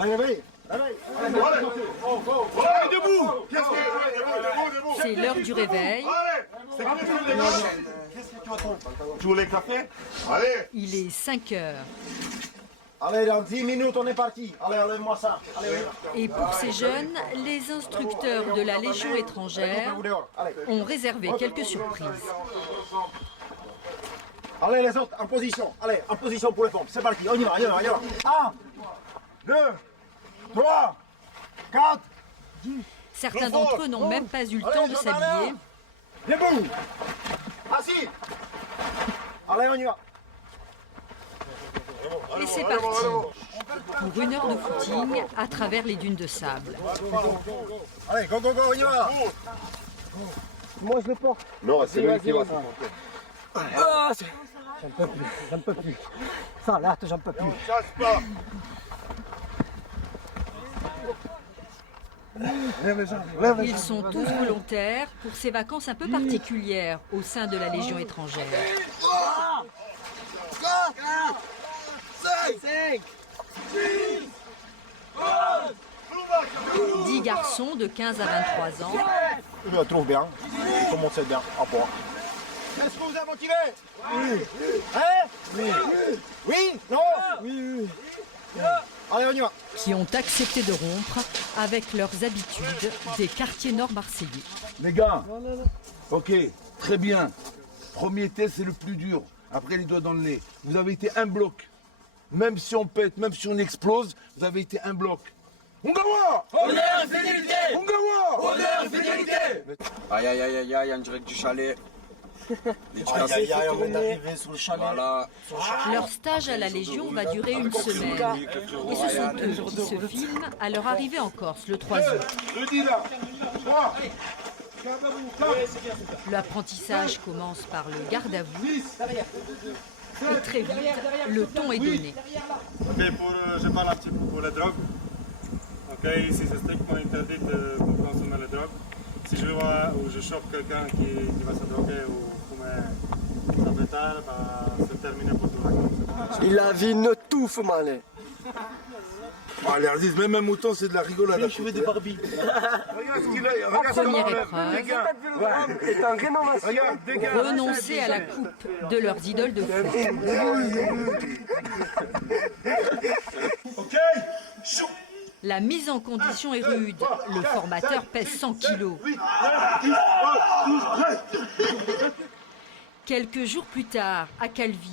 Allez, réveille. Debout. C'est l'heure du réveil. Tu voulais café? Allez. Il est 5 heures. Allez, dans 10 minutes, on est parti. Allez, enlève-moi ça. Allez, Et pour ces jeunes, les instructeurs de la Légion étrangère ont réservé quelques surprises. Allez, les autres, en position. Allez, en position pour les pompes. C'est parti, on y va, on y va, on y va. 1, 2, 3, 4. Certains d'entre eux n'ont même pas eu le temps de s'habiller. Debout. Assis. Allez, on y va. Et c'est parti pour 1 heure de footing à travers les dunes de sable. Allez, go, go, go, on y va. Moi, je le porte. Non, c'est lui qui va. Ah, j'en peux plus. Ça, là, j'en peux plus. Chasse pas. Ils sont tous volontaires pour ces vacances un peu particulières au sein de la Légion étrangère. 10 garçons de 15 à 23 ans. Je le trouve bien. Comment c'est bien à boire. Est-ce que vous êtes motivé? Oui. Hein? Oui. Oui? Non? Oui. Allez, on y va. Qui ont accepté de rompre avec leurs habitudes des quartiers nord marseillais. Les gars, ok, très bien. Premier test, c'est le plus dur. Après, les doigts dans le nez. Vous avez été un bloc. Même si on pète, même si on explose, vous avez été un bloc. Ongawa! Honneur et fidélité! Ongawa! Honneur et fidélité! Aïe aïe aïe aïe aïe, en direct du chalet. Aïe, on vient d'arriver sur le chalet. Voilà. Leur stage à la Légion va durer 1 semaine. Et ce sont eux qui se filment à leur arrivée en Corse le 3 août. Je dis là. 3. L'apprentissage commence par le garde à vous. Et très vite, le ton est donné. Ok, je parle un petit peu pour la drogue. Ok, ici c'est strictement interdit de consommer la drogue. Si je vois ou je chope quelqu'un qui va se droguer ou fumer sa pétale, bah, c'est terminé pour tout le monde. Il a vu une touffe, mané. Allez, Aziz, même un mouton, c'est de la rigolade. Je veux des Barbie. Regarde ce qu'il a, regarde ce Première qu'il a. épreuve, C'est en rénovation. Regarde, dégage. renoncer à la coupe de leurs idoles de feu. Ok. Chou. La mise en condition est rude. Le formateur pèse 100 kilos. 8, 9, 10, 11, 12, 13. Quelques jours plus tard, à Calvi,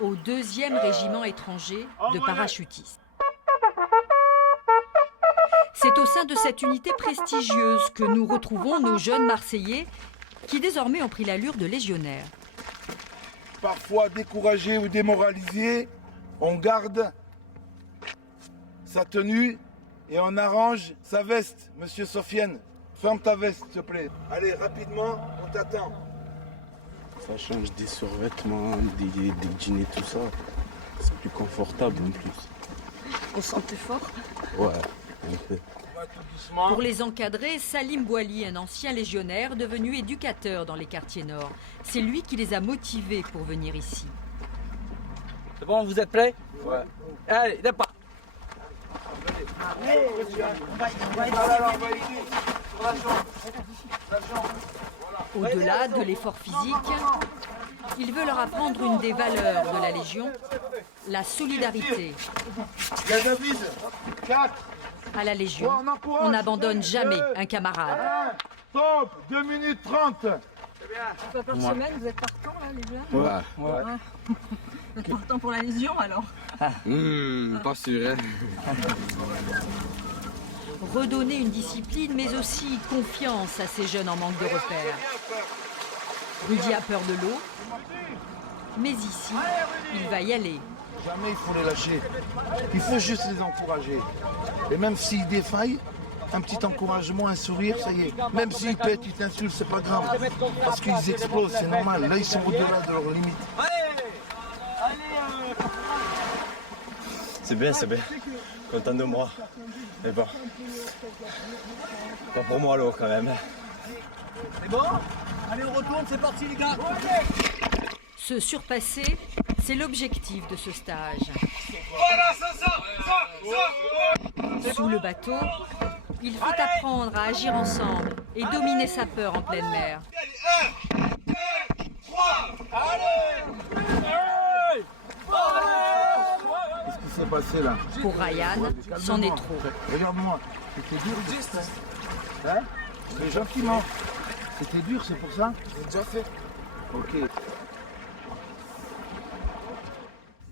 au 2e régiment étranger de parachutistes. C'est au sein de cette unité prestigieuse que nous retrouvons nos jeunes Marseillais qui désormais ont pris l'allure de légionnaires. Parfois découragé ou démoralisé, on garde sa tenue et on arrange sa veste. Monsieur Sofiane, ferme ta veste, s'il te plaît. Allez, rapidement, on t'attend. Ça change des survêtements, des jeans et tout ça. C'est plus confortable en plus. On sentait fort. Ouais, un peu. On va tout doucement. Pour les encadrer, Salim Boili, un ancien légionnaire devenu éducateur dans les quartiers nord. C'est lui qui les a motivés pour venir ici. C'est bon, vous êtes prêts? Ouais. Allez, départ. Au-delà de l'effort physique, il veut leur apprendre une des valeurs de la Légion, la solidarité. David, 4, À la Légion, on n'abandonne jamais un camarade. 1, top, 2 minutes 30. Une fois par semaine, vous êtes partant là, les jeunes? Ouais. Vous êtes partant pour la Légion alors? Pas sûr, hein. Redonner une discipline, mais aussi confiance à ces jeunes en manque de repères. Rudy a peur de l'eau, mais ici, il va y aller. Jamais il faut les lâcher. Il faut juste les encourager. Et même s'ils défaillent, un petit encouragement, un sourire, ça y est. Même s'ils pètent, ils t'insultent, c'est pas grave. Parce qu'ils explosent, c'est normal. Là, ils sont au-delà de leurs limites. C'est bien, content de moi. Mais bon, pas pour moi l'eau quand même. C'est bon? Allez, on retourne, c'est parti les gars. Se surpasser, c'est l'objectif de ce stage. Sous le bateau, il faut apprendre à agir ensemble et dominer sa peur en pleine mer. Qu'est-ce qui s'est passé là? Pour Ryan, c'en est trop. Regarde-moi. C'était dur. Hein? Mais gentiment. C'était dur, c'est pour ça? J'ai déjà fait. Ok.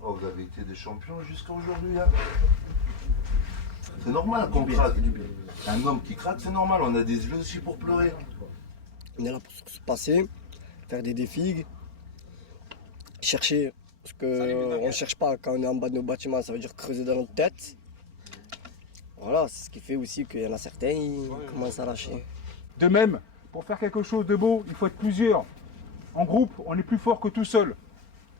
Oh, vous avez été des champions jusqu'à aujourd'hui. Hein. C'est normal qu'on craque. Un homme qui craque, c'est normal. On a des yeux aussi pour pleurer. On est là pour se passer, faire des défis, chercher ce qu'on ne cherche pas quand on est en bas de nos bâtiments, ça veut dire creuser dans notre tête. Voilà, c'est ce qui fait aussi qu'il y en a certains qui commencent à lâcher. De même, pour faire quelque chose de beau, il faut être plusieurs. En groupe, on est plus fort que tout seul.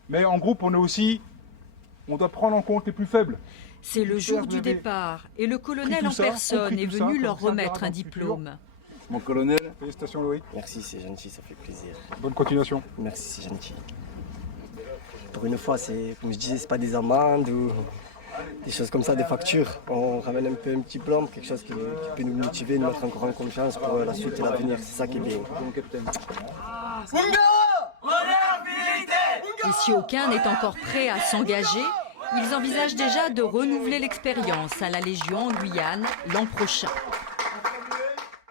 Mais en groupe, on doit prendre en compte les plus faibles. C'est le jour du départ et le colonel en personne est venu leur remettre un diplôme. Mon colonel. Félicitations Loïc. Merci, c'est gentil, ça fait plaisir. Bonne continuation. Merci, c'est gentil. Pour une fois, c'est comme je disais, c'est pas des amendes ou des choses comme ça, des factures. On ramène un peu un petit diplôme, quelque chose qui peut nous motiver, nous mettre encore en confiance pour la suite et l'avenir. C'est ça qui est bien. Et si aucun n'est encore prêt à s'engager, ils envisagent déjà de renouveler l'expérience à la Légion en Guyane l'an prochain.